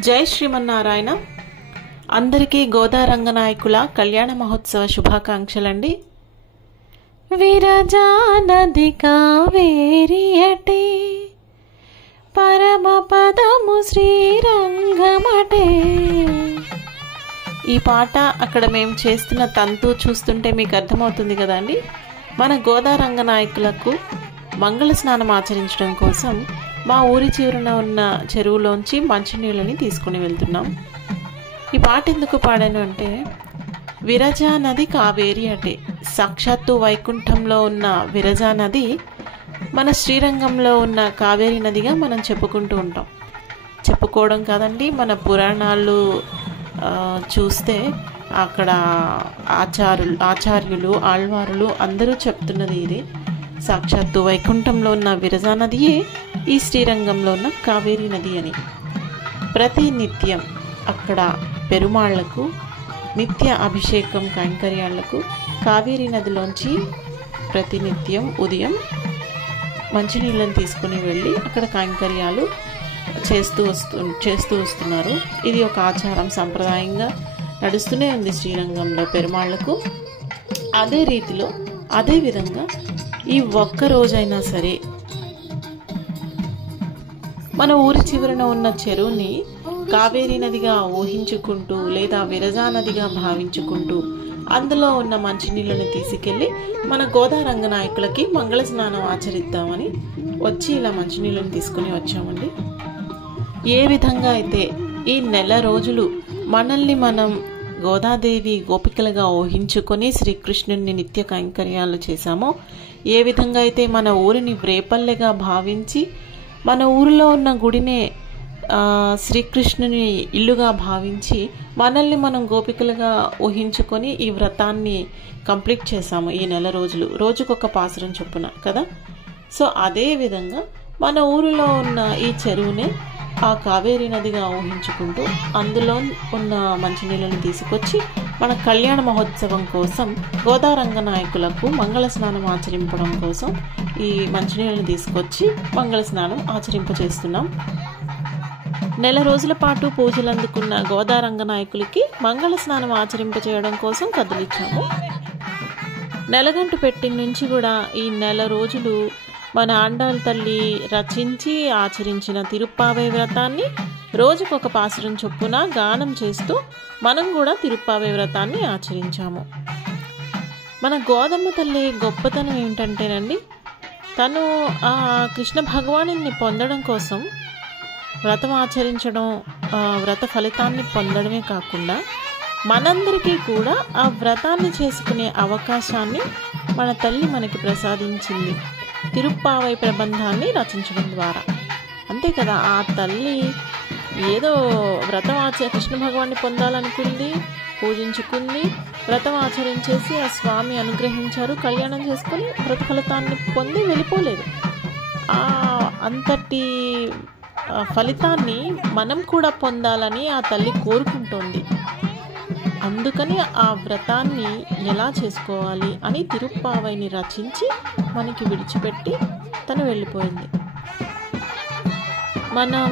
జై శ్రీమన్నారాయణ. అందరికీ గోదా రంగనాయకుల కళ్యాణ మహోత్సవ శుభాకాంక్షలండి. విరజా నది కావేరి అటే, పరమ పదము శ్రీరంగమటే. ఈ పాట అక్కడ మేము చేస్తున్న తంతు చూస్తుంటే మీకు అర్థమవుతుంది కదండి. మన గోదా రంగనాయకులకు మంగళ స్నానం ఆచరించడం కోసం మా ఊరి చివరన ఉన్న చెరువులోంచి మంచినీళ్ళని తీసుకుని వెళ్తున్నాం. ఈ పాట ఎందుకు పాడాను అంటే, విరజా నది కావేరి అటే, సాక్షాత్తు వైకుంఠంలో ఉన్న విరజా నది మన శ్రీరంగంలో ఉన్న కావేరి నదిగా మనం చెప్పుకుంటూ ఉంటాం. చెప్పుకోవడం కాదండి, మన పురాణాలు చూస్తే అక్కడ ఆచార్యులు ఆళ్వారులు అందరూ చెప్తున్నది ఇది. సాక్షాత్తు వైకుంఠంలో ఉన్న విరజా నదియే ఈ శ్రీరంగంలో ఉన్న కావేరీ నది అని. ప్రతి నిత్యం అక్కడ పెరుమాళ్లకు నిత్య అభిషేకం కైంకర్యాళ్లకు కావేరీ నదిలోంచి ప్రతినిత్యం మంచినీళ్ళని తీసుకుని వెళ్ళి అక్కడ కైంకర్యాలు చేస్తూ వస్తున్నారు. ఇది ఒక ఆచారం, సంప్రదాయంగా నడుస్తూనే ఉంది శ్రీరంగంలో పెరుమాళ్లకు. అదే రీతిలో అదే విధంగా ఈ ఒక్క రోజైనా సరే మన ఊరి చివరన ఉన్న చెరువుని కావేరీ నదిగా ఊహించుకుంటూ లేదా విరజా నదిగా భావించుకుంటూ అందులో ఉన్న మంచినీళ్ళని తీసుకెళ్ళి మన గోదా రంగనాయకులకి మంగళ స్నానం ఆచరిద్దామని వచ్చి ఇలా మంచినీళ్ళని తీసుకుని వచ్చామండి. ఏ విధంగా అయితే ఈ నెల రోజులు మనల్ని మనం గోదాదేవి గోపికలుగా ఊహించుకొని శ్రీకృష్ణుని నిత్య కైంకర్యాలు చేశామో, ఏ విధంగా అయితే మన ఊరిని వ్రేపల్లెగా భావించి మన ఊరిలో ఉన్న గుడినే శ్రీకృష్ణుని ఇల్లుగా భావించి మనల్ని మనం గోపికలుగా ఊహించుకొని ఈ వ్రతాన్ని కంప్లీట్ చేశాము. ఈ నెల రోజులు రోజుకొక పాసురం చొప్పున కదా. సో అదే విధంగా మన ఊరిలో ఉన్న ఈ చెరువునే ఆ కావేరీ నదిగా ఊహించుకుంటూ అందులో ఉన్న మంచినీళ్ళని తీసుకొచ్చి మన కళ్యాణ మహోత్సవం కోసం గోదా రంగనాయకులకు మంగళ స్నానం ఆచరింపడం కోసం ఈ మంచినీళ్ళని తీసుకొచ్చి మంగళ స్నానం ఆచరింపచేస్తున్నాం. నెల రోజుల పాటు పూజలు అందుకున్న గోదా రంగనాయకులకి మంగళ స్నానం ఆచరింపచేయడం కోసం కదిలిచ్చాము. నెలగంటు పెట్టిన నుంచి కూడా ఈ నెల రోజులు మన ఆండాళ్ళ తల్లి రచించి ఆచరించిన తిరుప్పావై వ్రతాన్ని రోజుకొక పాసురం చొప్పున గానం చేస్తూ మనం కూడా తిరుప్పావై వ్రతాన్ని ఆచరించాము. మన గోదమ్మ తల్లి గొప్పతనం ఏమిటంటేనండి, తను ఆ కృష్ణ భగవానుని పొందడం కోసం వ్రతం ఆచరించడం, వ్రత ఫలితాన్ని పొందడమే కాకుండా మనందరికీ కూడా ఆ వ్రతాన్ని చేసుకునే అవకాశాన్ని మన తల్లి మనకి ప్రసాదించింది తిరుప్పావై ప్రబంధాన్ని రచించడం ద్వారా. అంతే కదా, ఆ తల్లి ఏదో వ్రతం కృష్ణ భగవాన్ని పొందాలనుకుంది, పూజించుకుంది, వ్రతం ఆచరించేసి ఆ స్వామి అనుగ్రహించారు, కళ్యాణం చేసుకొని వ్రత ఫలితాన్ని పొంది వెళ్ళిపోలేదు. అంతటి ఫలితాన్ని మనం కూడా పొందాలని ఆ తల్లి కోరుకుంటోంది. అందుకని ఆ వ్రతాన్ని ఎలా చేసుకోవాలి అని తిరుప్పావైని రచించి మనకి విడిచిపెట్టి తను వెళ్ళిపోయింది. మనం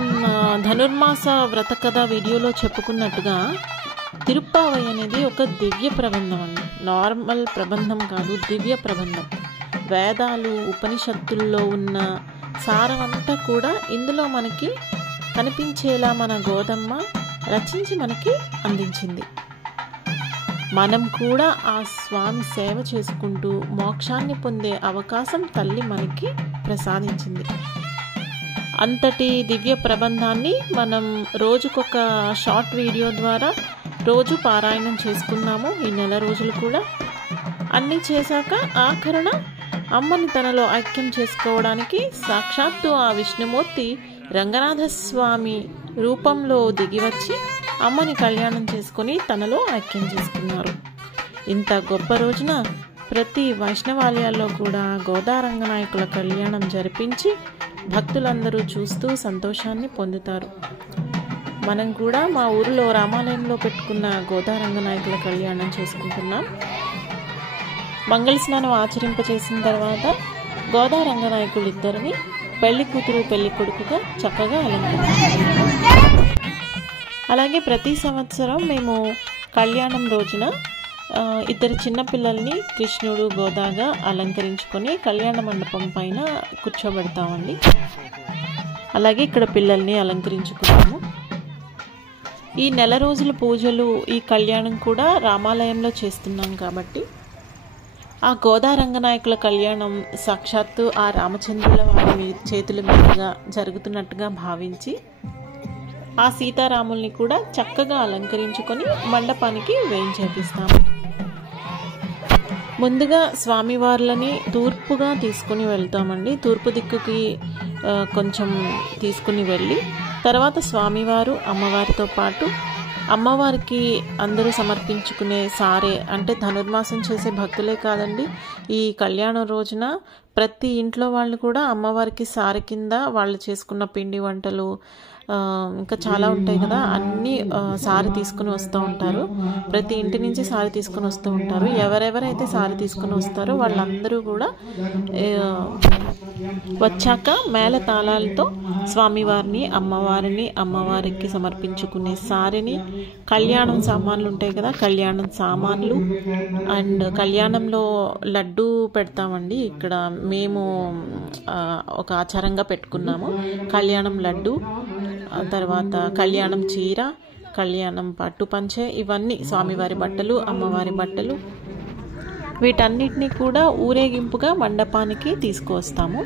ధనుర్మాస వ్రత కథ వీడియోలో చెప్పుకున్నట్టుగా తిరుప్పావై అనేది ఒక దివ్య ప్రబంధం అండి. నార్మల్ ప్రబంధం కాదు, దివ్య ప్రబంధం. వేదాలు ఉపనిషత్తుల్లో ఉన్న సారమంతా కూడా ఇందులో మనకి కనిపించేలా మన గోదమ్మ రచించి మనకి అందించింది. మనం కూడా ఆ స్వామి సేవ చేసుకుంటూ మోక్షాన్ని పొందే అవకాశం తల్లి మనకి ప్రసాదించింది. అంతటి దివ్య ప్రబంధాన్ని మనం రోజుకొక షార్ట్ వీడియో ద్వారా రోజు పారాయణం చేసుకున్నాము ఈ నెల రోజులు కూడా. అన్నీ చేశాక ఆఖరణ అమ్మని తనలో ఐక్యం చేసుకోవడానికి సాక్షాత్తు ఆ విష్ణుమూర్తి రంగనాథస్వామి రూపంలో దిగివచ్చి అమ్మని కళ్యాణం చేసుకుని తనలో ఐక్యం చేసుకున్నారు. ఇంత గొప్ప రోజున ప్రతి వైష్ణవాలయాల్లో కూడా గోదా రంగనాయకుల కళ్యాణం జరిపించి భక్తులందరూ చూస్తూ సంతోషాన్ని పొందుతారు. మనం కూడా మా ఊరిలో రామాలయంలో పెట్టుకున్న గోదా రంగనాయకుల కళ్యాణం చేసుకుంటున్నాం. మంగళ స్నానం ఆచరింపచేసిన తర్వాత గోదా రంగనాయకులు ఇద్దరిని పెళ్లి కూతురు పెళ్లి కొడుకుగా చక్కగా అలంకరించారు. అలాగే ప్రతి సంవత్సరం మేము కళ్యాణం రోజున ఇద్దరు చిన్నపిల్లల్ని కృష్ణుడు గోదాగా అలంకరించుకొని కళ్యాణ మండపం పైన కూర్చోబెడతామండి. అలాగే ఇక్కడ పిల్లల్ని అలంకరించుకున్నాము. ఈ నెల రోజుల పూజలు, ఈ కళ్యాణం కూడా రామాలయంలో చేస్తున్నాం కాబట్టి ఆ గోదా రంగనాయకుల కళ్యాణం సాక్షాత్తు ఆ రామచంద్రుల వారి చేతుల మీదుగా జరుగుతున్నట్టుగా భావించి ఆ సీతారాముల్ని కూడా చక్కగా అలంకరించుకొని మండపానికి వేయించేపిస్తాము. ముందుగా స్వామివార్లని తూర్పుగా తీసుకుని వెళ్తామండి. తూర్పు దిక్కుకి కొంచెం తీసుకుని వెళ్ళి తర్వాత స్వామివారు అమ్మవారితో పాటు అమ్మవారికి అందరూ సమర్పించుకునే సారే, అంటే ధనుర్మాసం చేసే భక్తులే కాదండి, ఈ కళ్యాణం రోజున ప్రతి ఇంట్లో వాళ్ళు కూడా అమ్మవారికి సారె కింద వాళ్ళు చేసుకున్న పిండి వంటలు ఇంకా చాలా ఉంటాయి కదా, అన్నీ సారి తీసుకుని వస్తూ ఉంటారు. ప్రతి ఇంటి నుంచి సారి తీసుకుని వస్తూ ఉంటారు. ఎవరెవరైతే సారి తీసుకుని వస్తారో వాళ్ళందరూ కూడా వచ్చాక మేళ తాళాలతో స్వామివారిని అమ్మవారికి సమర్పించుకునే సారిని, కళ్యాణం సామాన్లు ఉంటాయి కదా, కళ్యాణం సామాన్లు అండ్ కళ్యాణంలో లడ్డు పెడతామండి. ఇక్కడ మేము ఒక ఆచారంగా పెట్టుకున్నాము. కళ్యాణం లడ్డు, తర్వాత కళ్యాణం చీర, కళ్యాణం పట్టు పంచె, ఇవన్నీ స్వామివారి బట్టలు, అమ్మవారి బట్టలు, వీటన్నిటినీ కూడా ఊరేగింపుగా మండపానికి తీసుకువస్తాము.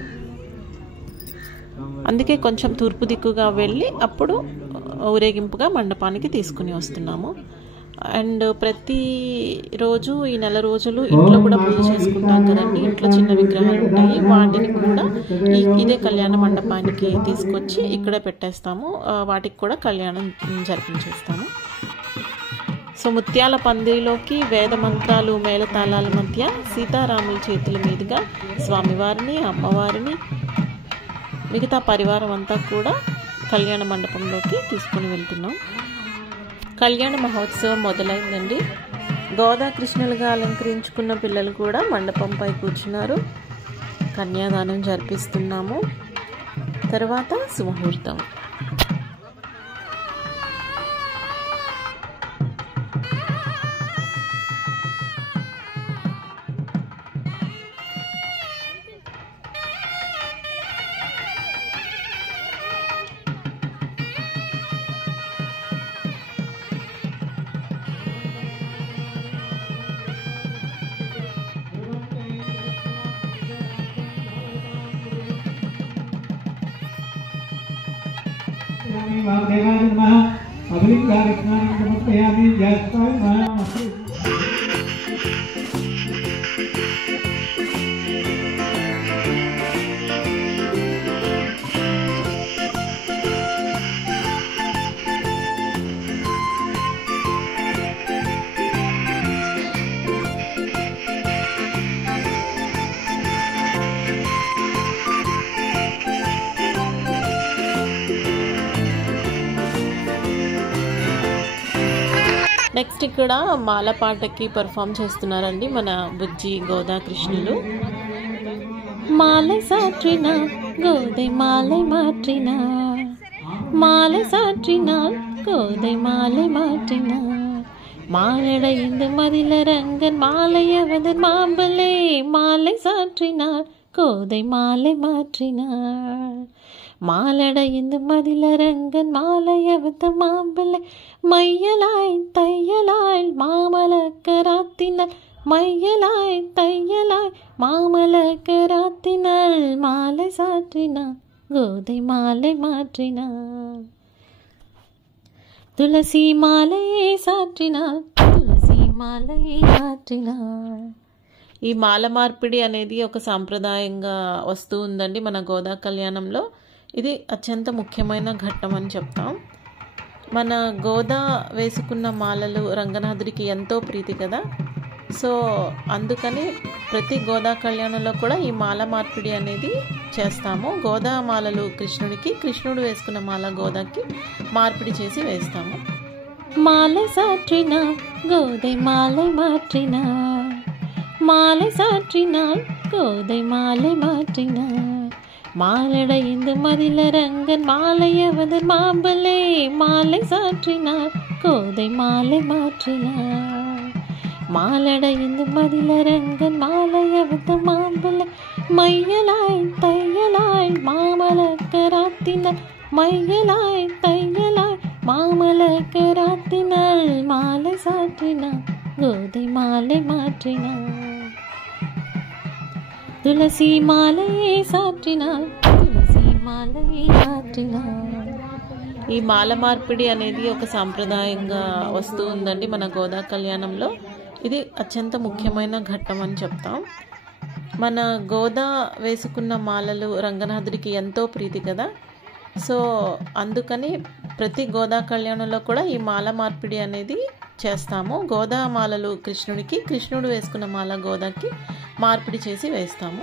అందుకే కొంచెం తూర్పు దిక్కుగా వెళ్ళి అప్పుడు ఊరేగింపుగా మండపానికి తీసుకుని వస్తున్నాము. అండ్ ప్రతి రోజు ఈ నెల రోజులు ఇంట్లో కూడా పూజ చేసుకుంటాం కదండి. ఇంట్లో చిన్న విగ్రహాలు ఉంటాయి, వాటిని కూడా ఇదే కళ్యాణ మండపానికి తీసుకొచ్చి ఇక్కడే పెట్టేస్తాము. వాటికి కూడా కళ్యాణం జరిపించేస్తాము. సో ముత్యాల పందిరిలోకి వేద మంత్రాలు, మేళతాళాల మధ్య సీతారాముల చేతుల మీదుగా స్వామివారిని, అమ్మవారిని, మిగతా పరివారం అంతా కూడా కళ్యాణ మండపంలోకి తీసుకుని వెళ్తున్నాం. కళ్యాణ మహోత్సవం మొదలైందండి. గోదా కృష్ణులుగా అలంకరించుకున్న పిల్లలు కూడా మండపంపై కూర్చున్నారు. కన్యాదానం జరిపిస్తున్నాము. తర్వాత సుముహూర్తం. నెక్స్ట్ ఇక్కడ మాల పాటకి పర్ఫామ్ చేస్తున్నారండి మన బుజ్జి గోదా కృష్ణులు. మాలై సాற்றினாள் கோதை மாலை மாற்றினாள், மாலை சாற்றினாள் கோதை மாலை மாற்றினாள், மாலடைந்து மதிலரங்கன் மாலையவதன் மாம்பலே, மாலை சாற்றினாள் கோதை மாலை மாற்றினாள், மாலடைந்து மதிலரங்கன் மாலையவத மாம்பலே, மையலாய் தையலாய் மாமலக்கராத்தினாள், மையலாய் தையலாய் மாமலக்கராத்தினாள், மாலை சாற்றினாள் கோதை மாலை மாற்றினாள், துளசி மாலையை சாற்றினாள், துளసి మాలై సాற்றிనాள். ఈ మాల మార్పిడి అనేది ఒక సాంప్రదాయంగా వస్తూ ఉందండి మన గోదా కళ్యాణంలో. ఇది అత్యంత ముఖ్యమైన ఘట్టం అని చెప్తాం. మన గోదా వేసుకున్న మాలలు రంగనాథుడికి ఎంతో ప్రీతి కదా. సో అందుకని ప్రతి గోదా కళ్యాణంలో కూడా ఈ మాల మార్పిడి అనేది చేస్తాము. గోదా మాలలు కృష్ణుడికి, కృష్ణుడు వేసుకున్న మాల గోదాకి మార్పిడి చేసి వేస్తాము. మాలై సాற்றினாள் கோதை மாலை மாற்றினாள், மாலை சாற்றினாள் கோதை மாலை மாற்றினாள், மாலட இந்து மதில ரங்கன் மாலையவதர் மாம்பலே மாலை சாற்றினார் கோதை மாலை மாற்றினார். மாலட இந்து மதில ரங்கன் மாலையவதர் மாம்பலே மையலாய் தையலாய் மாமலக்கராத்தினார் மையலாய் தையலாய் மாமலக்கராத்தினார் மாலை சாற்றினார் கோதை மாலை மாற்றினார். துளசி మాలయే సాற்றிనార్ తులసి మాలయే సాற்றிనార్. ఈ మాల మార్పిడి అనేది ఒక సాంప్రదాయంగా వస్తూ ఉందండి మన గోదా కళ్యాణంలో. ఇది అత్యంత ముఖ్యమైన ఘట్టం అని చెప్తాం. మన గోదా వేసుకున్న మాలలు రంగనాథుడికి ఎంతో ప్రీతి కదా. సో అందుకని ప్రతి గోదా కళ్యాణంలో కూడా ఈ మాల మార్పిడి అనేది చేస్తాము. గోదా మాలలు కృష్ణుడికి, కృష్ణుడు వేసుకున్న మాల గోదాకి మార్పిడి చేసి వేస్తాము.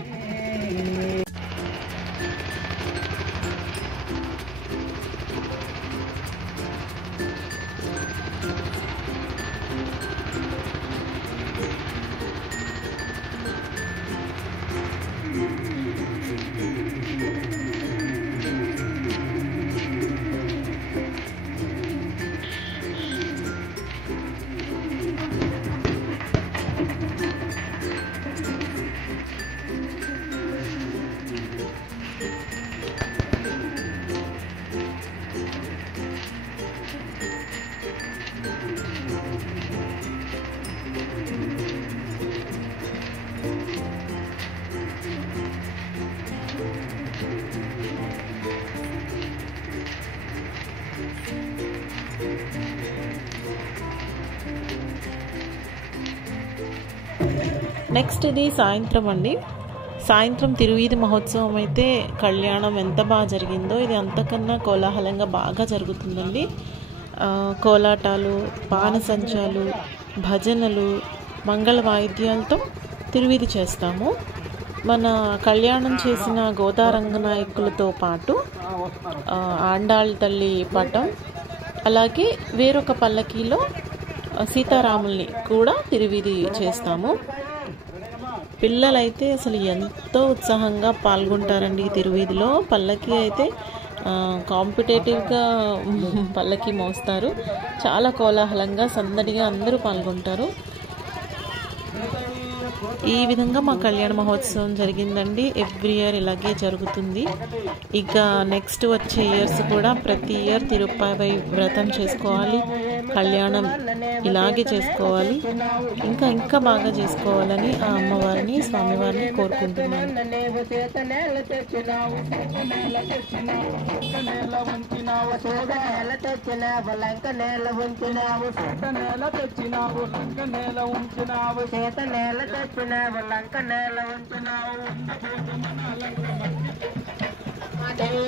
నెక్స్ట్ ఇది సాయంత్రం అండి. సాయంత్రం తిరువీధి మహోత్సవం అయితే కళ్యాణం ఎంత బాగా జరిగిందో ఇది అంతకన్నా కోలాహలంగా బాగా జరుగుతుందండి. కోలాటాలు, బాణసంచాలు, భజనలు, మంగళ వాయిద్యాలతో తిరువీధి చేస్తాము. మన కళ్యాణం చేసిన గోదా రంగనాయకులతో పాటు ఆండాళ్ళ తల్లి పటం, అలాగే వేరొక పల్లకీలో సీతారాముల్ని కూడా తిరువీధి చేస్తాము. పిల్లలైతే అసలు ఎంతో ఉత్సాహంగా పాల్గొంటారండి ఈ తిరువీధిలో. పల్లకి అయితే కాంపిటేటివ్గా పల్లకి మోస్తారు. చాలా కోలాహలంగా సందడిగా అందరూ పాల్గొంటారు. ఈ విధంగా మా కళ్యాణ మహోత్సవం జరిగిందండి. ఎవ్రీ ఇయర్ ఇలాగే జరుగుతుంది. ఇక నెక్స్ట్ వచ్చే ఇయర్స్ కూడా ప్రతి ఇయర్ తిరుప్పావై వ్రతం చేసుకోవాలి, కళ్యాణం ఇలాగే చేసుకోవాలి, ఇంకా ఇంకా బాగా చేసుకోవాలని ఆ అమ్మవారిని, స్వామివారిని కోరుకుంటున్నాను. జయ